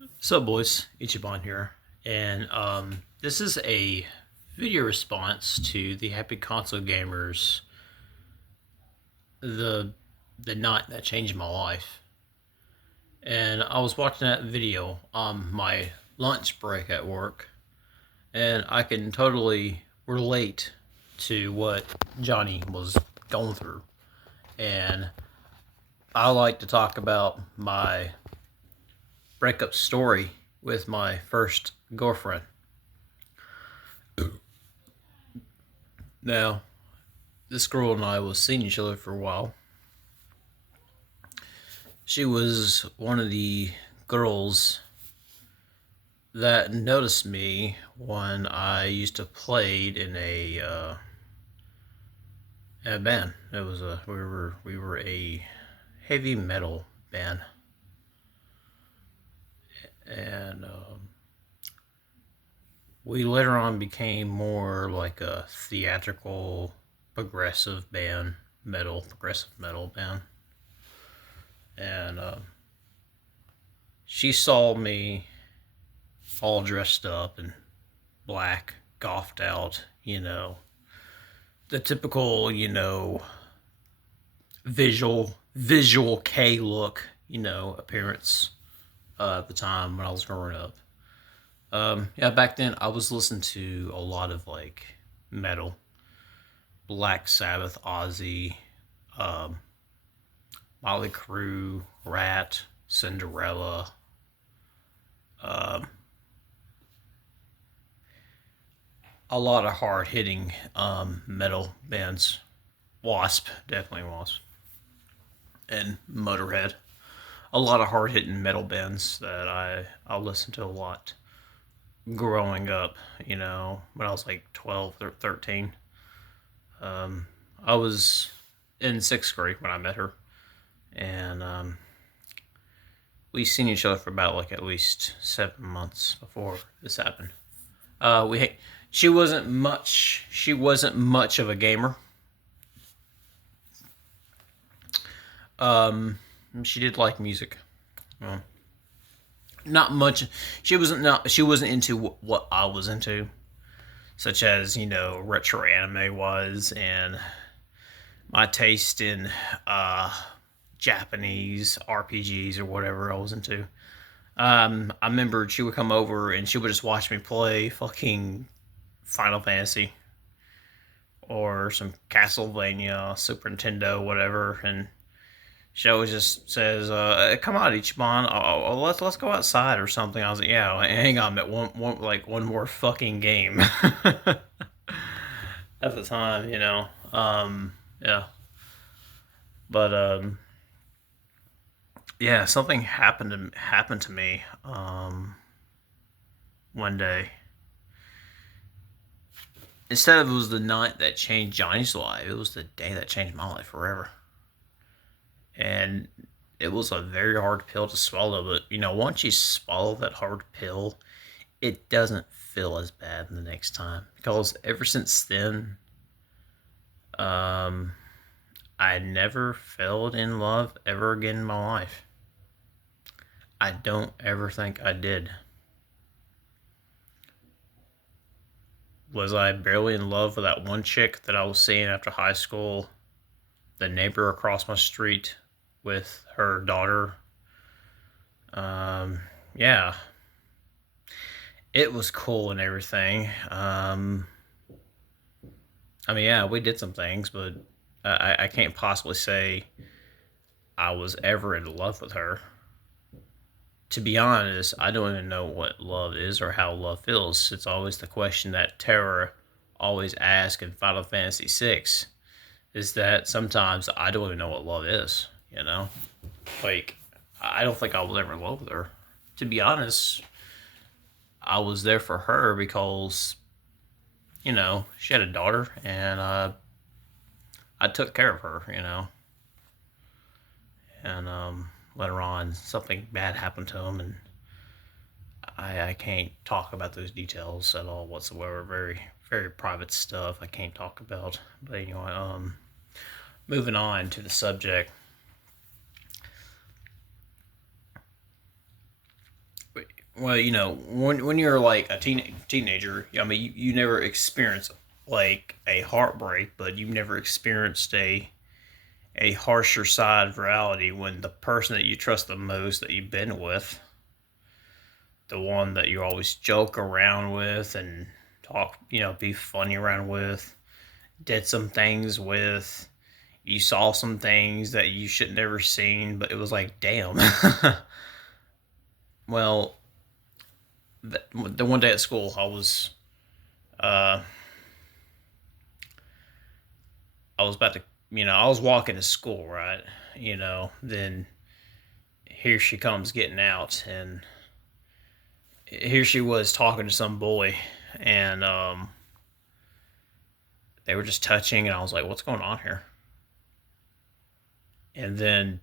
What's up, boys? Ichiban here, and this is a video response to the Happy Console Gamers, the the night that changed my life. And I was watching that video on my lunch break at work, and I can totally relate to what Johnny was going through. And I like to talk about my breakup story with my first girlfriend. Now, this girl and I was seeing each other for a while. She was one of the girls that noticed me when I used to play in a band. It was a we were a heavy metal band, and we later on became more like a theatrical progressive metal band. And she saw me all dressed up in black, goffed out, the typical, visual K look, appearance at the time when I was growing up. Yeah, back then I was listening to a lot of like metal, Black Sabbath, Ozzy, um, Motley Crue, Rat, Cinderella, um, a lot of hard hitting metal bands. Wasp, definitely Wasp, and Motorhead. A lot of hard hitting metal bands that I listened to a lot growing up. When I was like 12 or 13. Um, I was in sixth grade when I met her, and we seen each other for about like at least 7 months before this happened. We she wasn't much of a gamer. She did like music. Well, not much. She wasn't into what I was into, such as retro anime was, and my taste in Japanese RPGs or whatever I was into. I remember she would come over and she would just watch me play fucking Final Fantasy or some Castlevania, Super Nintendo, whatever, and she always just says, "Come on, Ichiban, let's go outside or something." I was like, "Yeah, hang on, but one more fucking game." At the time, yeah, but yeah, something happened to me one day. Instead of it was the night that changed Johnny's life, it was the day that changed my life forever. And it was a very hard pill to swallow, but once you swallow that hard pill, it doesn't feel as bad the next time. Because ever since then, um, I never fell in love ever again in my life. I don't ever think I did. Was I barely in love with that one chick that I was seeing after high school? The neighbor across my street with her daughter. Yeah, it was cool and everything. I mean, yeah, we did some things, but I can't possibly say I was ever in love with her. To be honest, I don't even know what love is or how love feels. It's always the question that Terra always asks in Final Fantasy VI. Is that sometimes I don't even know what love is. Like I don't think I was ever in love with her. To be honest, I was there for her because she had a daughter, and I took care of her. And later on something bad happened to him, and I can't talk about those details at all whatsoever. Very very private stuff I can't talk about. But anyway, moving on to the subject. Well, when you're like a teenager, I mean, you never experience like a heartbreak, but you've never experienced a harsher side of reality when the person that you trust the most that you've been with, the one that you always joke around with and talk, be funny around with, did some things with, you saw some things that you should never seen, but it was like, damn. Well, the one day at school, uh, I was about to, I was walking to school, right? Then here she comes getting out, and here she was talking to some boy, and they were just touching, and I was like, what's going on here? And then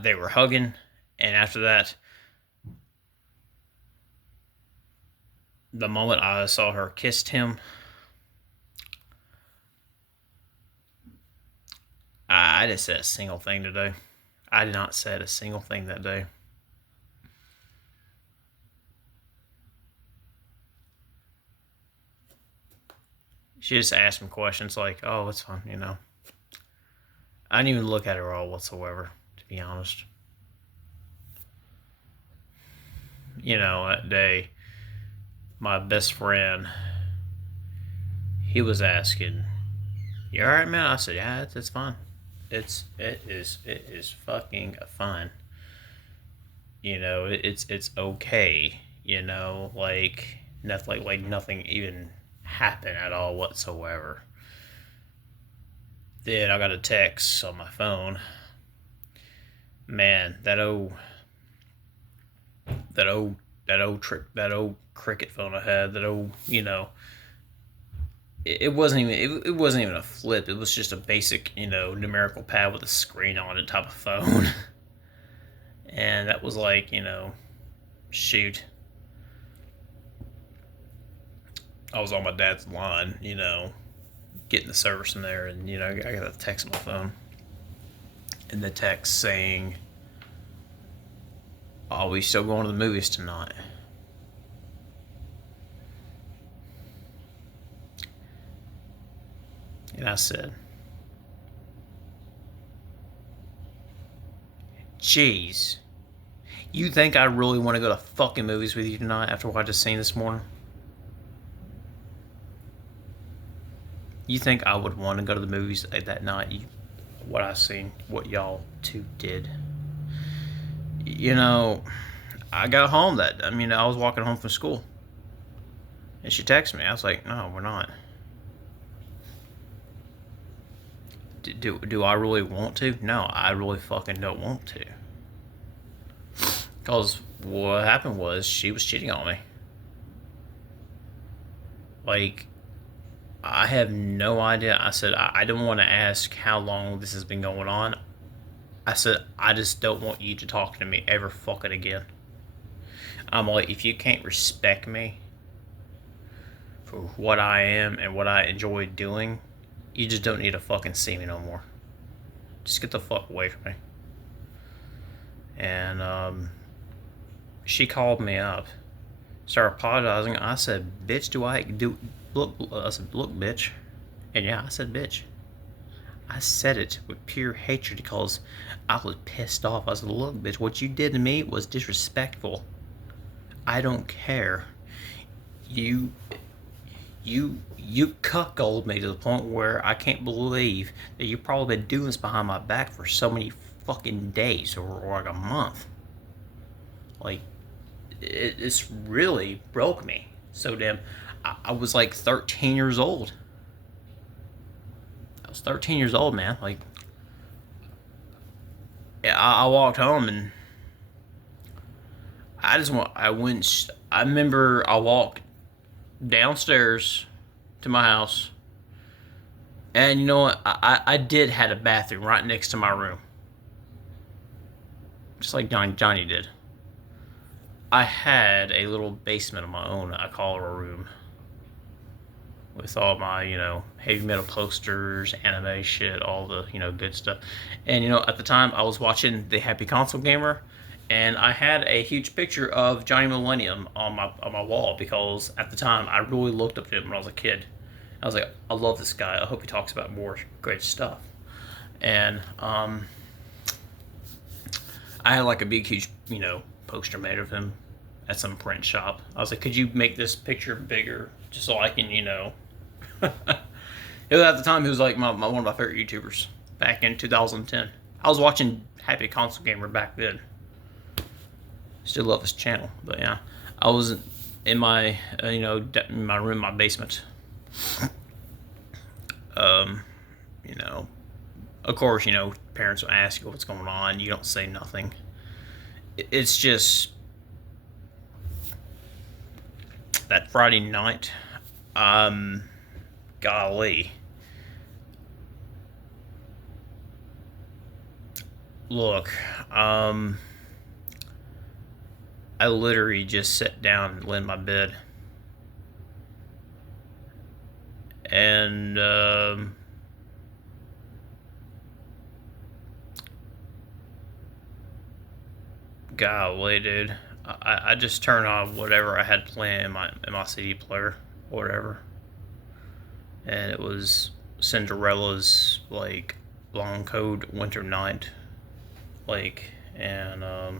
they were hugging, and after that, the moment I saw her kissed him, I didn't say a single thing today. I did not say a single thing that day. She just asked me questions like, "Oh, it's fine," I didn't even look at her all whatsoever, to be honest. That day, my best friend, he was asking, "You all right, man?" I said, "Yeah, it's fine. It is fucking fine. It's okay. Like nothing, like nothing even happened at all whatsoever." Then I got a text on my phone. Man, that old that old cricket phone I had, that old, it wasn't even it wasn't even a flip. It was just a basic, numerical pad with a screen on it type of phone. And that was like, shoot. I was on my dad's line, getting the service in there, and I got a text on my phone. And the text saying, "Are we still going to the movies tonight?" And I said, "Jeez, you think I really want to go to fucking movies with you tonight after what I just seen this morning? You think I would want to go to the movies that night? What I seen, what y'all two did. You know, I got home I was walking home from school. And she texted me. I was like, no, we're not. Do I really want to? No, I really fucking don't want to. Because what happened was she was cheating on me. Like, I have no idea. I said, I don't want to ask how long this has been going on. I said, I just don't want you to talk to me ever fucking again. I'm like, if you can't respect me for what I am and what I enjoy doing, you just don't need to fucking see me no more. Just get the fuck away from me. And she called me up, started apologizing. I said, "Bitch, do I do look?" I said, "Look, bitch," and yeah, I said, "Bitch." I said it with pure hatred because I was pissed off. I said, "Look, bitch, what you did to me was disrespectful. I don't care. You you cuckolded me to the point where I can't believe that you've probably been doing this behind my back for so many fucking days or like a month. Like, it's really broke me so damn. I was like 13 years old. I was 13 years old, man. Like, yeah, I walked home and I remember I walked downstairs to my house, and you know what? I did had a bathroom right next to my room, just like Johnny did. I had a little basement of my own. I call it a room. with all my, heavy metal posters, anime shit, all the, good stuff. And, at the time I was watching the Happy Console Gamer, and I had a huge picture of Johnny Millennium on my wall because at the time I really looked up to him when I was a kid. I was like, I love this guy. I hope he talks about more great stuff. And I had like a big, huge, poster made of him at some print shop. I was like, could you make this picture bigger just so I can, It was at the time he was like one of my favorite YouTubers back in 2010. I was watching Happy Console Gamer back then. Still love his channel, but yeah, I was in my in my room, my basement. You know, of course, parents will ask you what's going on. You don't say nothing. It's just that Friday night. Golly. Look, I literally just sat down and lay in my bed. And, golly, dude. I just turned on whatever I had playing in my CD player, or whatever. And it was Cinderella's, like, Long Cold Winter Night. Like, and, I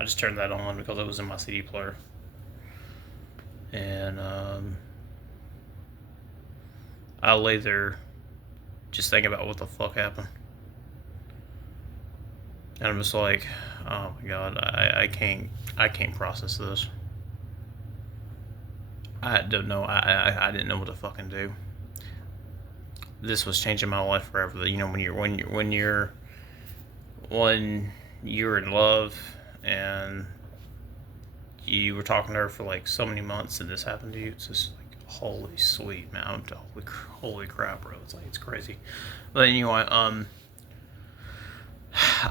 just turned that on because it was in my CD player. And, I lay there just thinking about what the fuck happened. And I'm just like, oh my god, I can't process this. I don't know. I didn't know what to fucking do. This was changing my life forever. When you're in love and you were talking to her for like so many months and this happened to you, it's just like, holy sweet, man. Holy crap, bro. It's like, it's crazy. But anyway,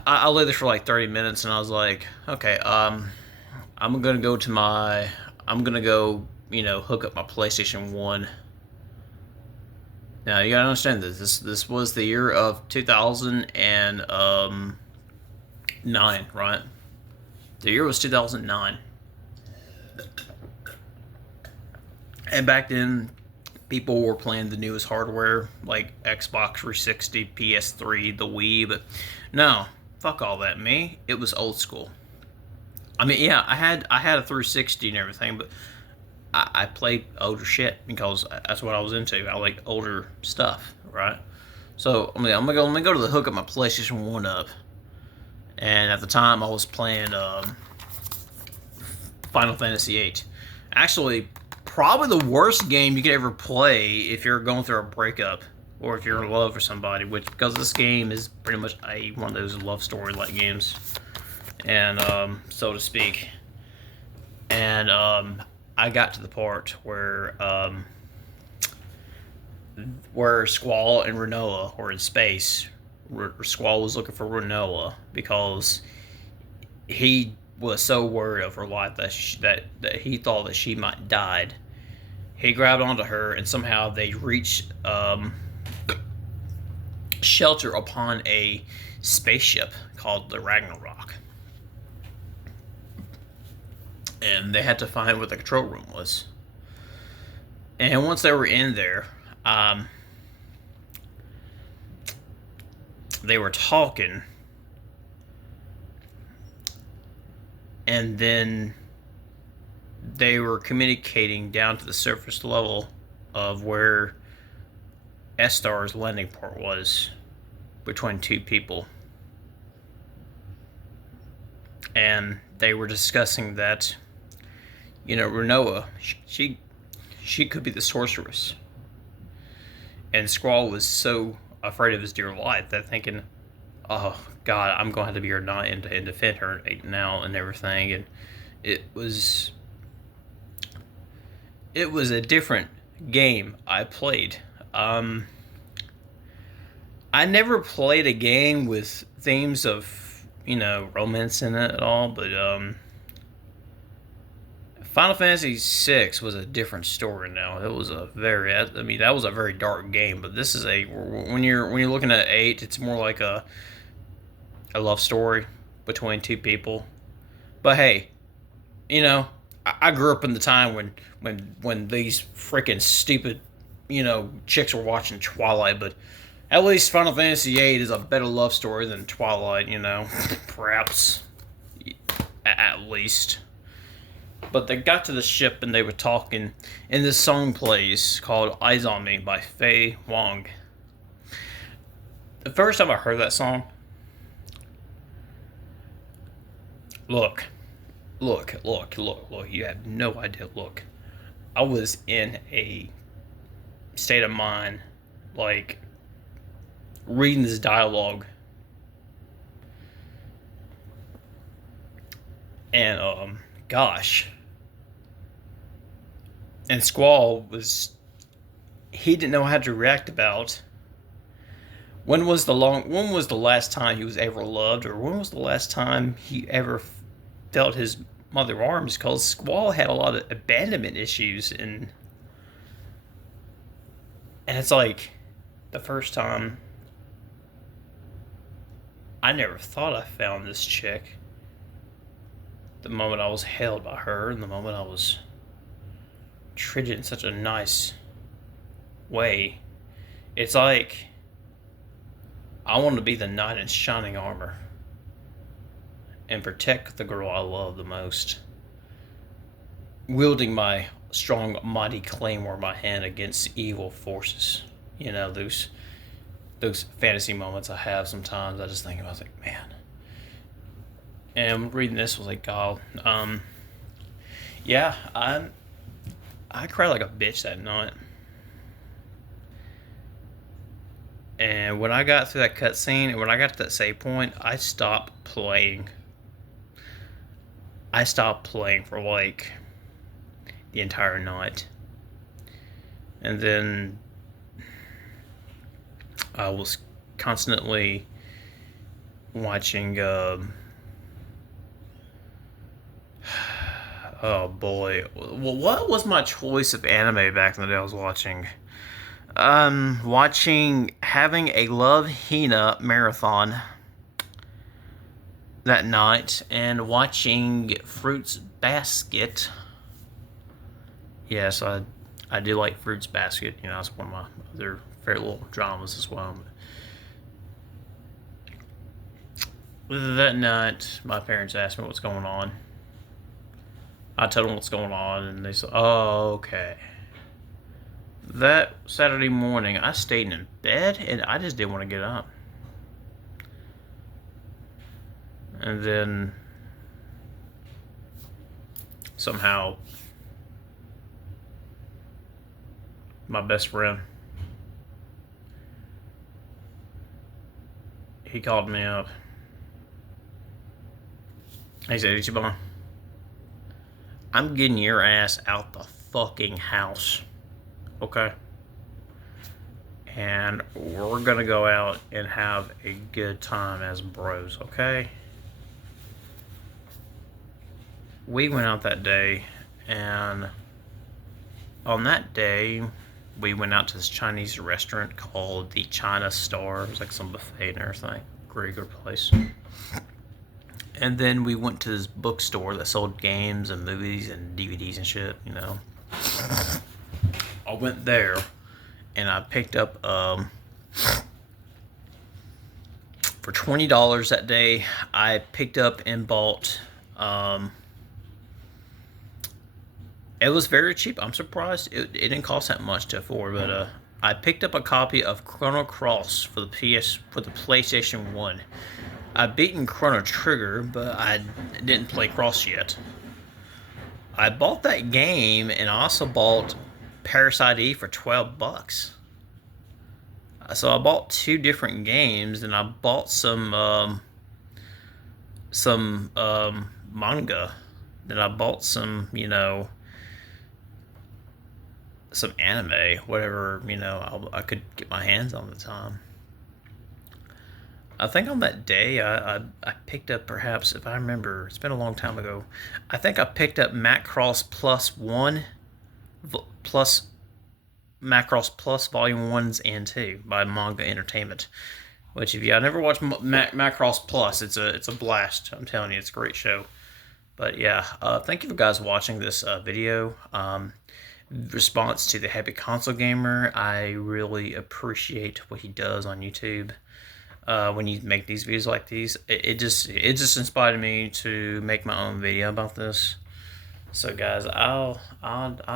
I lay there for like 30 minutes and I was like, okay, I'm gonna go, hook up my PlayStation 1. Now, you gotta understand this was the year of 2009, right? The year was 2009. And back then, people were playing the newest hardware, like Xbox 360, PS3, the Wii, but no, fuck all that. Me, it was old school. I mean, yeah, I had a 360 and everything, but I played older shit because that's what I was into. I like older stuff, right? So I'm gonna go to the hook up my PlayStation 1 up, and at the time I was playing Final Fantasy VIII. Actually, probably the worst game you could ever play if you're going through a breakup or if you're in love with somebody. Because this game is pretty much one of those love story like games, and so to speak. And I got to the part where Squall and Renoa were in space. Squall was looking for Renoa because he was so worried of her life that he thought that she might died. He grabbed onto her and somehow they reached shelter upon a spaceship called the Ragnarok. And they had to find where the control room was. And once they were in there, they were talking, and then they were communicating down to the surface level of where Estar's landing port was between two people. And they were discussing that, Renoa, she could be the sorceress. And Squall was so afraid of his dear life that thinking, oh god, I'm going to have to be her knight and defend her now and everything. And it was a different game I played. I never played a game with themes of romance in it at all, but Final Fantasy VI was a different story. Now it was a very, I mean, that was a very dark game. But this is a when you're looking at eight, it's more like a love story between two people. But hey, you know, I grew up in the time when these freaking stupid, chicks were watching Twilight. But at least Final Fantasy VIII is a better love story than Twilight. Perhaps at least. But they got to the ship and they were talking, and this song plays called "Eyes on Me" by Faye Wong. The first time I heard that song, look, look, you have no idea. Look, I was in a state of mind, like, reading this dialogue. And, gosh. And Squall he didn't know how to react about when was the last time he was ever loved, or when was the last time he ever felt his mother arms, because Squall had a lot of abandonment issues, and it's like the first time I never thought I found this chick. The moment I was held by her, and the moment I was treated in such a nice way, it's like I want to be the knight in shining armor and protect the girl I love the most, wielding my strong, mighty claymore in my hand against evil forces. Those fantasy moments I have sometimes. I just think about, like, man. And reading this was like, God, yeah, I cried like a bitch that night. And when I got through that cutscene, and when I got to that save point, I stopped playing. I stopped playing for like the entire night. And then I was constantly watching, oh boy. Well, what was my choice of anime back in the day I was watching? Having a Love Hina marathon that night, and watching Fruits Basket. Yes, I do like Fruits Basket. It's one of my other favorite little dramas as well. That night, my parents asked me what's going on. I told them what's going on, and they said, "Oh, okay." That Saturday morning, I stayed in bed, and I just didn't want to get up. And then somehow my best friend, he called me up. He said, "Ichiban, I'm getting your ass out the fucking house, okay? And we're gonna go out and have a good time as bros, okay?" We went out that day, and on that day, we went out to this Chinese restaurant called the China Star. It was like some buffet and everything. Pretty good place. And then we went to this bookstore that sold games and movies and DVDs and shit, I went there, and I picked up, for $20 that day, I picked up and bought, it was very cheap. I'm surprised it didn't cost that much to afford, but I picked up a copy of Chrono Cross for the PlayStation 1. I've beaten Chrono Trigger, but I didn't play Cross yet. I bought that game, and I also bought Parasite Eve for $12. So I bought two different games, and I bought some manga. Then I bought some anime, whatever I could get my hands on at the time. I think on that day I picked up, perhaps, if I remember, it's been a long time ago. I think I picked up Macross Plus One, plus Macross Plus Volume Ones and Two by Manga Entertainment. Which, if y'all never watched Macross Plus, it's a blast. I'm telling you, it's a great show. But yeah, thank you for guys watching this video. Response to the Happy Console Gamer, I really appreciate what he does on YouTube. When you make these videos like these, it just inspired me to make my own video about this. So guys, I'll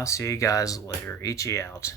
see you guys later. Ichi out.